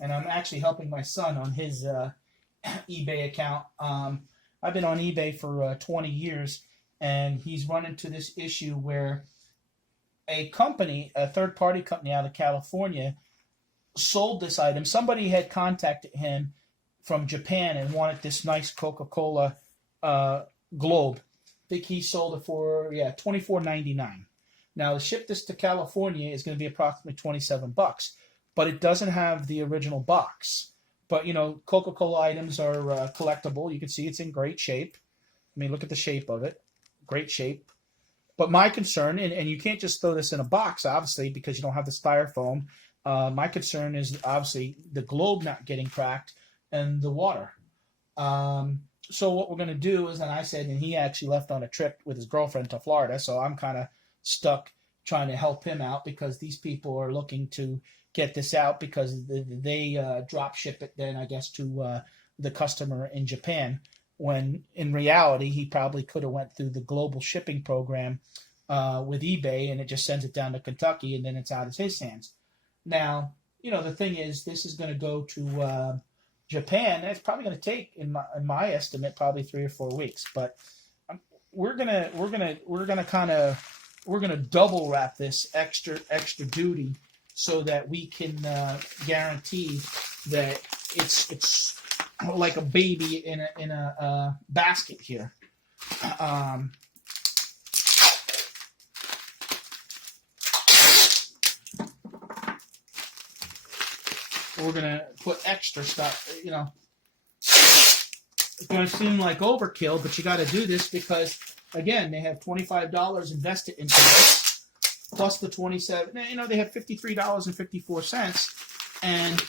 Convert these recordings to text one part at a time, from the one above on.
and I'm actually helping my son on his eBay account. I've been on eBay for 20 years, and he's run into this issue where a company, a third-party company out of California, sold this item. Somebody had contacted him from Japan and wanted this nice Coca Cola globe. I think he sold it for $24.99. Now to ship this to California is going to be approximately $27, but it doesn't have the original box. But Coca Cola items are collectible. You can see it's in great shape. I mean, look at the shape of it, great shape. But my concern, and you can't just throw this in a box, obviously, because you don't have the styrofoam. My concern is obviously the globe not getting cracked and the water. So what we're going to do is, and I said, and he actually left on a trip with his girlfriend to Florida, so I'm kind of stuck trying to help him out because these people are looking to get this out because they drop ship it then, I guess, to the customer in Japan, when in reality he probably could have went through the global shipping program with eBay, and it just sends it down to Kentucky, and then it's out of his hands. Now, the thing is, this is going to go to Japan. It's probably going to take, in my estimate, probably 3 or 4 weeks. But we're gonna double wrap this extra duty so that we can guarantee that it's like a baby in a basket here. We're going to put extra stuff, It's going to seem like overkill, but you got to do this because, again, they have $25 invested into this, plus the $27. They have $53.54. And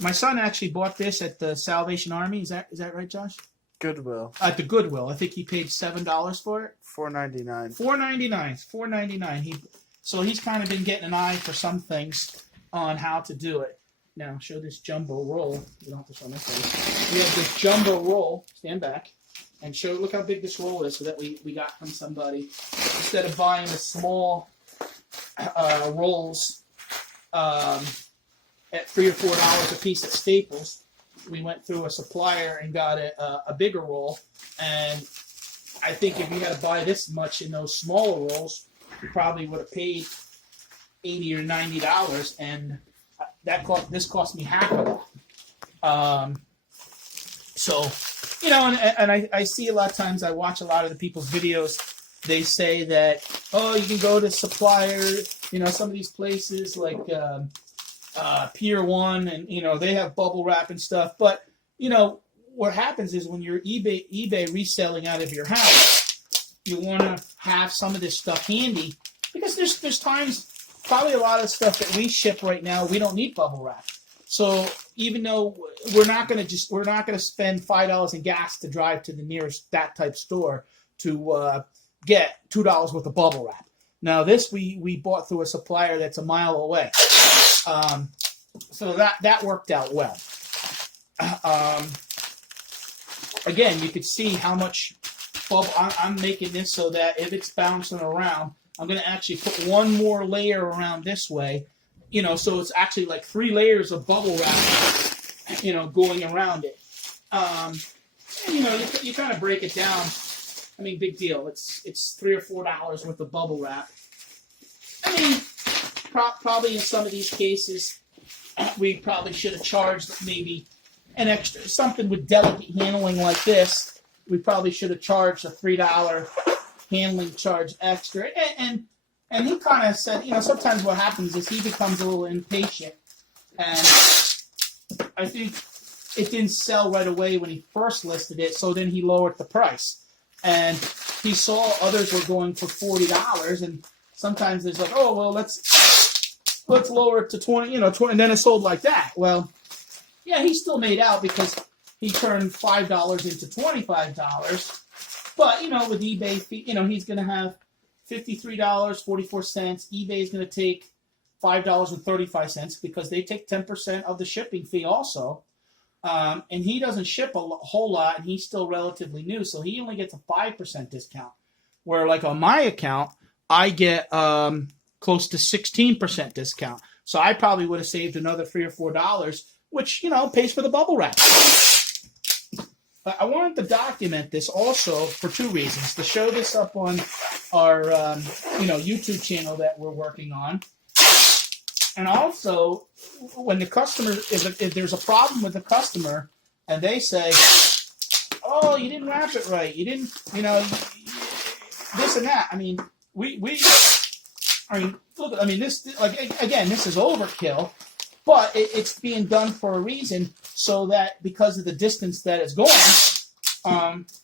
my son actually bought this at the Salvation Army. Is that right, Josh? Goodwill. At the Goodwill. I think he paid $7 for it. $4.99. $4.99. So he's kind of been getting an eye for some things on how to do it. Now, show this jumbo roll. You don't have to show this side. We have this jumbo roll. Stand back. And look how big this roll is so that we got from somebody. Instead of buying the small rolls at $3 or $4 a piece at Staples, we went through a supplier and got a bigger roll. And I think if you had to buy this much in those smaller rolls, you probably would have paid $80 or $90. And this cost me half of that. So, and I see a lot of times, I watch a lot of the people's videos, they say that, you can go to suppliers, some of these places like Pier 1, and, they have bubble wrap and stuff. But, what happens is when you're eBay reselling out of your house, you want to have some of this stuff handy because there's times, probably a lot of stuff that we ship right now, we don't need bubble wrap. So even though we're not going to spend $5 in gas to drive to the nearest that type store to get $2 worth of bubble wrap. Now this we bought through a supplier that's a mile away, so that worked out well. Again, you could see how much bubble I'm making this so that if it's bouncing around, I'm going to actually put one more layer around this way, so it's actually like 3 layers of bubble wrap, going around it. You kind of break it down. I mean, big deal. It's $3 or $4 worth of bubble wrap. I mean, probably in some of these cases, we probably should have charged maybe an extra, something with delicate handling like this. We probably should have charged a $3 handling charge extra, and he kind of said, sometimes what happens is he becomes a little impatient, and I think it didn't sell right away when he first listed it, so then he lowered the price, and he saw others were going for $40, and sometimes there's like, oh well, let's lower it to 20, 20, and then it sold like that. Well, yeah, he still made out because he turned $5 into $25. But, with eBay, he's going to have $53.44. eBay is going to take $5.35 because they take 10% of the shipping fee also. And he doesn't ship a whole lot, and he's still relatively new, so he only gets a 5% discount. Where, like, on my account, I get close to 16% discount. So I probably would have saved another $3 or $4 which, pays for the bubble wrap. But I wanted to document this also for two reasons. To show this up on our, YouTube channel that we're working on. And also, when the customer, if there's a problem with the customer, and they say, oh, you didn't wrap it right, you didn't, this and that. I mean, look, this, again, this is overkill, but it's being done for a reason, so that because of the distance that it's going,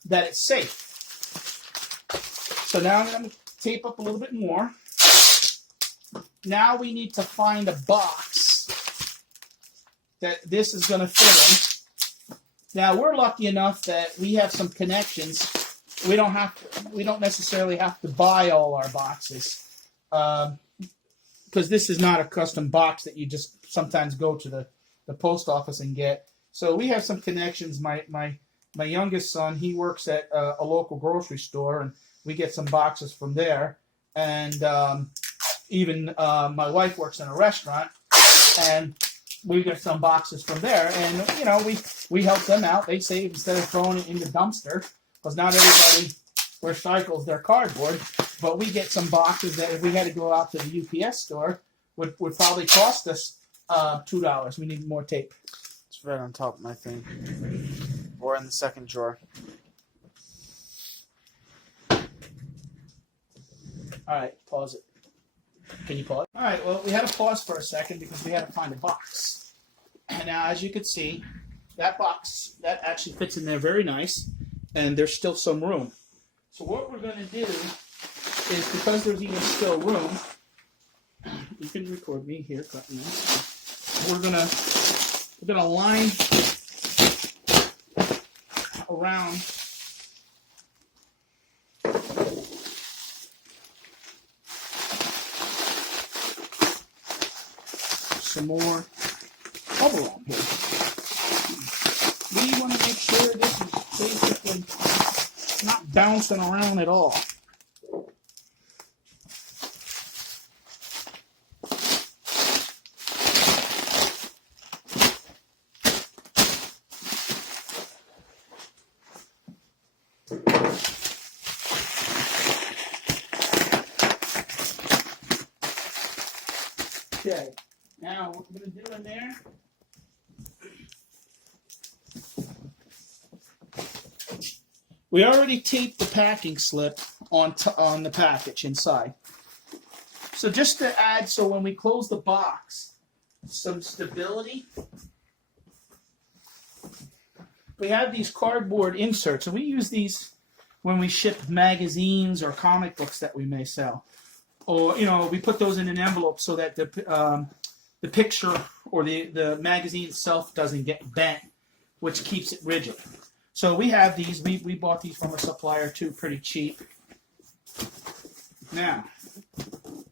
that it's safe. So now I'm going to tape up a little bit more. Now we need to find a box that this is going to fit in. Now we're lucky enough that we have some connections. We don't necessarily have to buy all our boxes, because this is not a custom box that you just sometimes go to the post office and get. So we have some connections. My youngest son, he works at a local grocery store, and we get some boxes from there. And even my wife works in a restaurant, and we get some boxes from there. And we help them out. They save instead of throwing it in the dumpster, because not everybody recycles their cardboard. But we get some boxes that if we had to go out to the UPS store would probably cost us $2. We need more tape. It's right on top of my thing, or in the second drawer. All right, pause it. Can you pause? All right, well, we had to pause for a second because we had to find a box. And now, as you can see, that box, that actually fits in there very nice, and there's still some room. So what we're going to do is, because there's even still room, you can record me here, cut me. We're gonna line around some more bubble wrap here. We want to make sure this is basically not bouncing around at all. Okay, now what we're going to do in there, we already taped the packing slip on the package inside. So just to add, so when we close the box, some stability, we have these cardboard inserts, and we use these when we ship magazines or comic books that we may sell. Or, we put those in an envelope so that the picture or the magazine itself doesn't get bent, which keeps it rigid. So we have these. We bought these from a supplier too, pretty cheap. Now,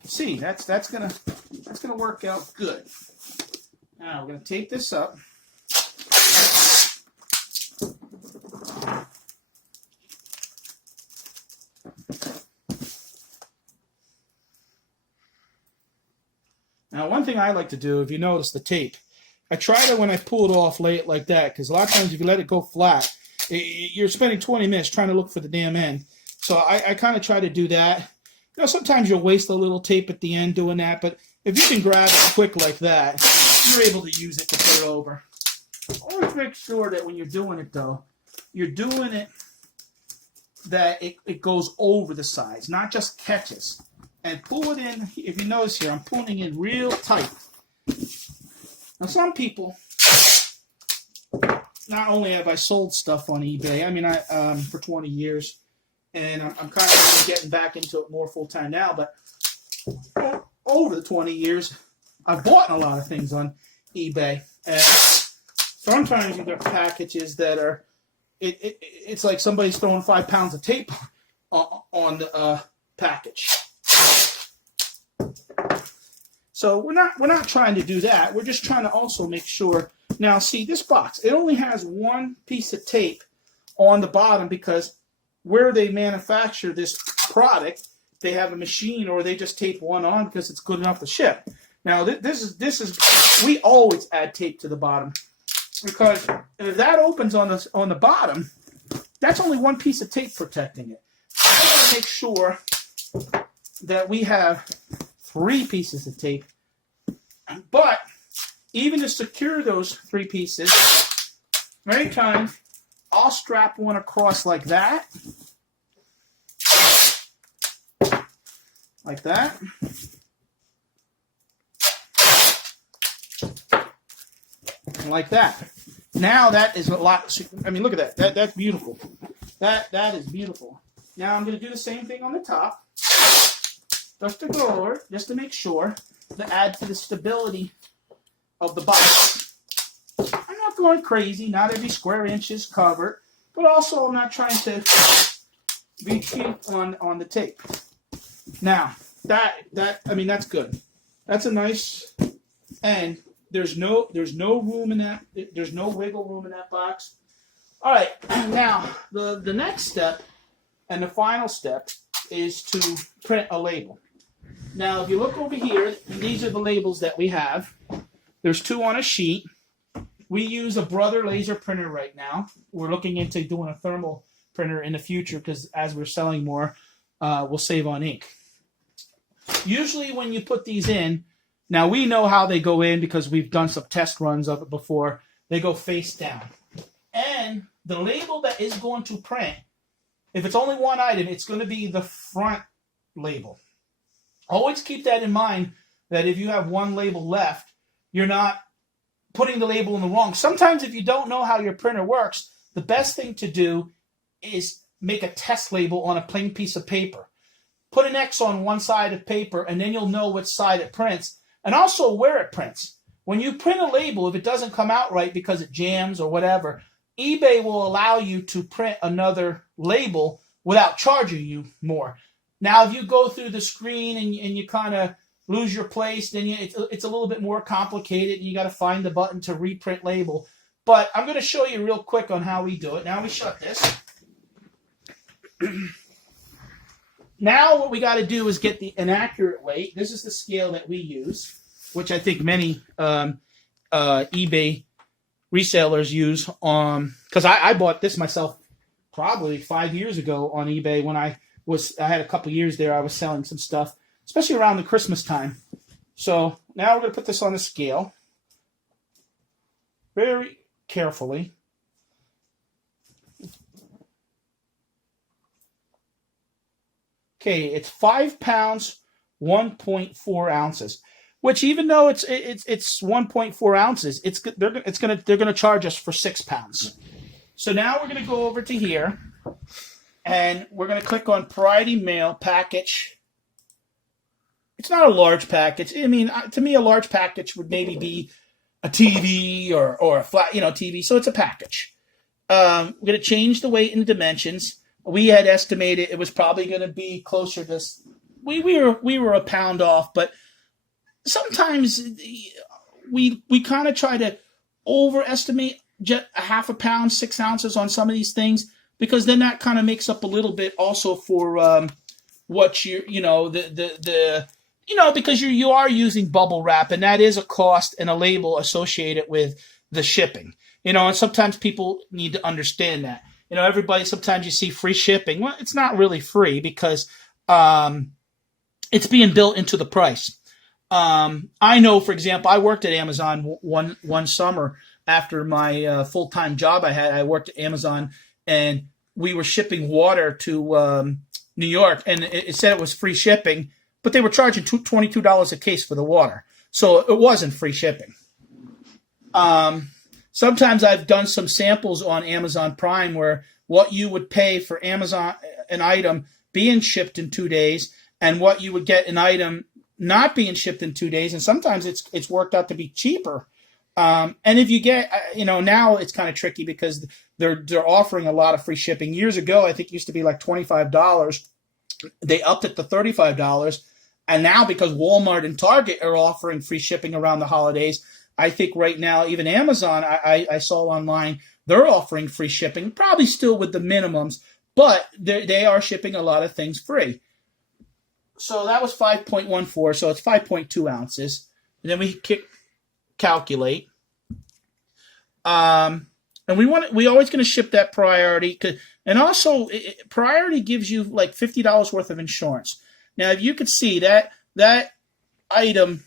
see, that's gonna work out good. Now we're gonna tape this up. Now, one thing I like to do, if you notice the tape, I try to, when I pull it off, lay it like that, because a lot of times if you let it go flat, you're spending 20 minutes trying to look for the damn end. So I kind of try to do that. Sometimes you'll waste a little tape at the end doing that, but if you can grab it quick like that, you're able to use it to put it over. Always make sure that when you're doing it, though, you're doing it that it goes over the sides, not just catches. And pull it in, if you notice here, I'm pulling it in real tight. Now some people, not only have I sold stuff on eBay, I mean, for 20 years, and I'm kind of getting back into it more full time now, but over the 20 years, I've bought a lot of things on eBay. And sometimes you get packages that are, it's like somebody's throwing 5 pounds of tape on the package. So we're not trying to do that. We're just trying to also make sure. Now, see, this box, it only has one piece of tape on the bottom because where they manufacture this product, they have a machine or they just tape one on because it's good enough to ship. Now, this is we always add tape to the bottom because if that opens on the bottom, that's only one piece of tape protecting it. I got to make sure that we have 3 pieces of tape. But even to secure those 3 pieces, many times I'll strap one across like that. Like that. Like that. Now that is a lot. I mean, look at that. That's beautiful. That is beautiful. Now I'm going to do the same thing on the top, just to go over, just to make sure, to add to the stability of the box. I'm not going crazy. Not every square inch is covered, but also I'm not trying to be cheap on the tape. Now I mean, that's good. That's a nice, and there's no room in that. There's no wiggle room in that box. All right, now the next step and the final step is to print a label. Now, if you look over here, these are the labels that we have. There's 2 on a sheet. We use a Brother laser printer right now. We're looking into doing a thermal printer in the future because as we're selling more, we'll save on ink. Usually when you put these in, now we know how they go in because we've done some test runs of it before. They go face down. And the label that is going to print, if it's only one item, it's going to be the front label. Always keep that in mind, that if you have one label left, you're not putting the label in the wrong. Sometimes if you don't know how your printer works, the best thing to do is make a test label on a plain piece of paper. Put an X on one side of paper, and then you'll know which side it prints, and also where it prints. When you print a label, if it doesn't come out right because it jams or whatever, eBay will allow you to print another label without charging you more. Now, if you go through the screen and you kind of lose your place, then it's a little bit more complicated, and you got to find the button to reprint label. But I'm going to show you real quick on how we do it. Now we shut this. Now what we got to do is get an accurate weight. This is the scale that we use, which I think many eBay resellers use. Because I bought this myself probably 5 years ago on eBay when I had a couple years there. I was selling some stuff, especially around the Christmas time. So now we're going to put this on the scale very carefully. Okay, it's 5 pounds, 1.4 ounces. Which, even though it's 1.4 ounces, they're gonna charge us for 6 pounds. So now we're gonna go over to here, and we're gonna click on Priority Mail Package. It's not a large package. I mean, to me, a large package would maybe be a TV or a flat, TV. So it's a package. We're gonna change the weight and the dimensions. We had estimated it was probably going to be closer to, we were a pound off, but sometimes we kind of try to overestimate just a half a pound, 6 ounces on some of these things, because then that kind of makes up a little bit also for what because you are using bubble wrap, and that is a cost and a label associated with the shipping. And sometimes people need to understand that. Everybody, sometimes you see free shipping. Well, it's not really free because it's being built into the price. I know, for example, I worked at Amazon one summer after my full-time job I had. I worked at Amazon, and we were shipping water to New York, and it said it was free shipping, but they were charging $22 a case for the water. So it wasn't free shipping. Sometimes I've done some samples on Amazon Prime where what you would pay for an item being shipped in 2 days, and what you would get an item not being shipped in 2 days, and sometimes it's worked out to be cheaper. And if you get, now it's kind of tricky because they're offering a lot of free shipping. Years ago, I think it used to be like $25. They upped it to $35, and now because Walmart and Target are offering free shipping around the holidays, I think right now, even Amazon, I saw online, they're offering free shipping, probably still with the minimums, but they are shipping a lot of things free. So that was 5.14, so it's 5.2 ounces. And then we calculate. And we always going to ship that priority, and also priority gives you like $50 worth of insurance. Now, if you could see that item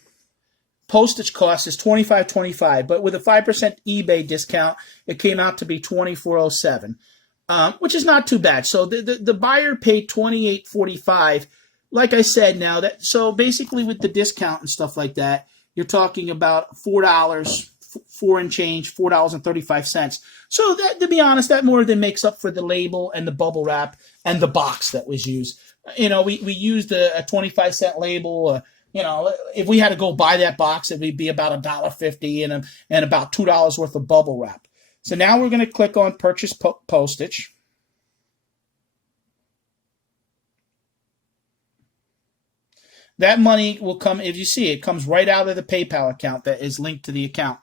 postage cost is $25.25, but with a 5% eBay discount, it came out to be $24.07, which is not too bad. So the buyer paid $28.45. Like I said, so basically with the discount and stuff like that, you're talking about $4 and change, $4.35. So that, to be honest, that more than makes up for the label and the bubble wrap and the box that was used. We used a 25-cent label. If we had to go buy that box, it would be about $1.50 and about $2 worth of bubble wrap. So now we're going to click on purchase postage. That money will come, if you see, it comes right out of the PayPal account that is linked to the account.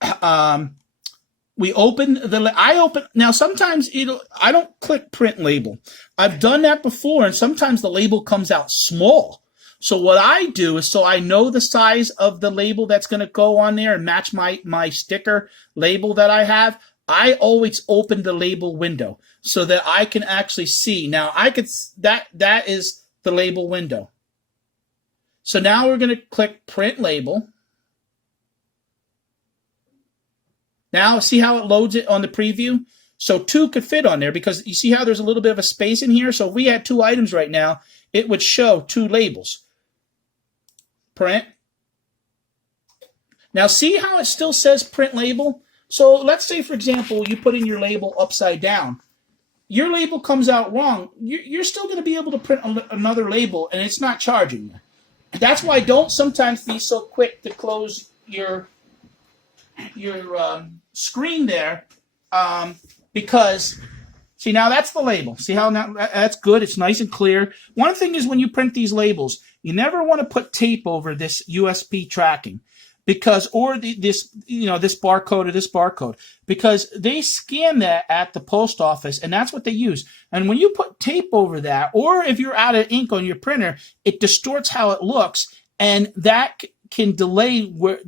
Now sometimes I don't click print label. I've done that before, and sometimes the label comes out small. So what I do is, so I know the size of the label that's going to go on there and match my sticker label that I have, I always open the label window so that I can actually see. Now that is the label window. So now we're going to click print label. Now see how it loads it on the preview? So 2 could fit on there because you see how there's a little bit of a space in here? So if we had 2 items right now, it would show 2 labels. Print. Now see how it still says print label? So let's say, for example, you put in your label upside down. Your label comes out wrong. You're still going to be able to print another label, and it's not charging you. That's why don't sometimes be so quick to close your screen there, because see, now that's the label. See how now that's good? It's nice and clear. One thing is, when you print these labels, you never want to put tape over this USB tracking, because this barcode or this barcode, because they scan that at the post office, and that's what they use. And when you put tape over that, or if you're out of ink on your printer, it distorts how it looks, and that can delay where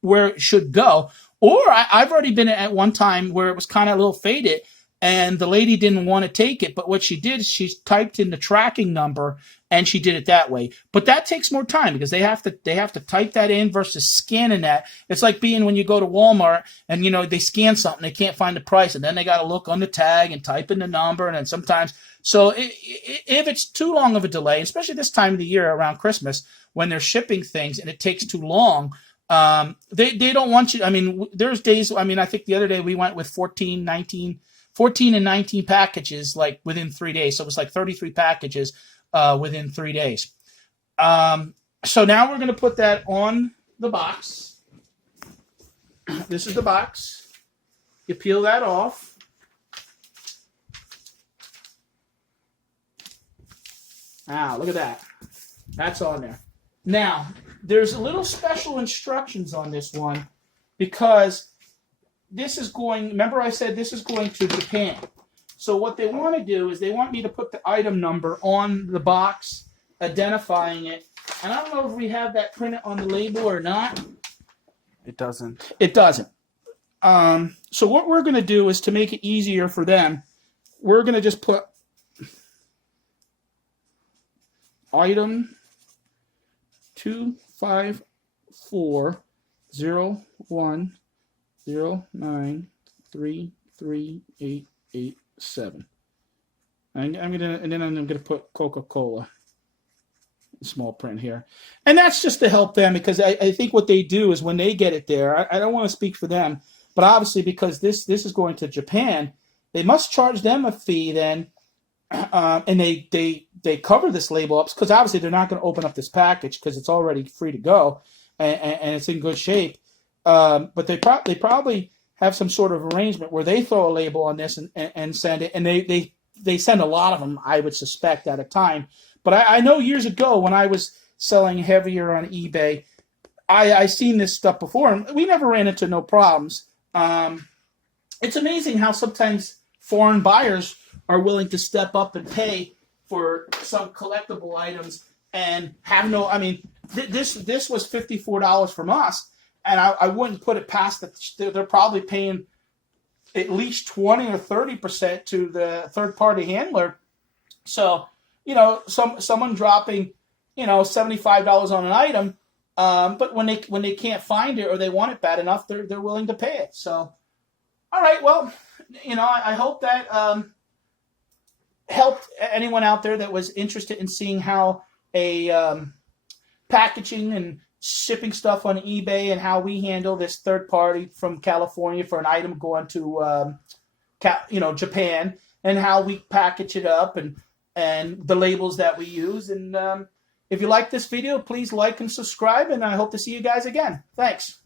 where it should go. Or I've already been at one time where it was kind of a little faded, and the lady didn't want to take it, but what she did is she typed in the tracking number, and she did it that way. But that takes more time because they have to type that in versus scanning that. It's like being when you go to Walmart and they scan something, they can't find the price, and then they got to look on the tag and type in the number, and then sometimes. So if it's too long of a delay, especially this time of the year around Christmas when they're shipping things and it takes too long, they don't want you. I mean, there's days. I mean, I think the other day we went with 14 and 19 packages like within 3 days. So it was like 33 packages within 3 days. So now we're going to put that on the box. This is the box. You peel that off. Now, look at that. That's on there. Now, there's a little special instructions on this one because this is going, remember I said this is going to Japan. So what they want to do is they want me to put the item number on the box, identifying it. And I don't know if we have that printed on the label or not. It doesn't. It doesn't. So what we're going to do is, to make it easier for them, we're going to just put item 2540109338887. I'm gonna put Coca Cola in small print here, and that's just to help them, because I think what they do is when they get it there, I don't want to speak for them, but obviously because this is going to Japan, they must charge them a fee then. And they cover this label up because obviously they're not going to open up this package because it's already free to go and it's in good shape. But they probably have some sort of arrangement where they throw a label on this and send it, and they send a lot of them, I would suspect, at a time. But I know years ago when I was selling heavier on eBay, I seen this stuff before, and we never ran into no problems. It's amazing how sometimes foreign buyers are willing to step up and pay for some collectible items and have no. I mean, this was $54 from us, and I wouldn't put it past that they're probably paying at least 20 or 30% to the third-party handler. So, someone dropping, $75 on an item, but when they can't find it or they want it bad enough, they're willing to pay it. So, all right, well, I hope that helped anyone out there that was interested in seeing how a packaging and shipping stuff on eBay and how we handle this third party from California for an item going to Japan, and how we package it up and the labels that we use. And if you like this video, please like and subscribe, and I hope to see you guys again. Thanks.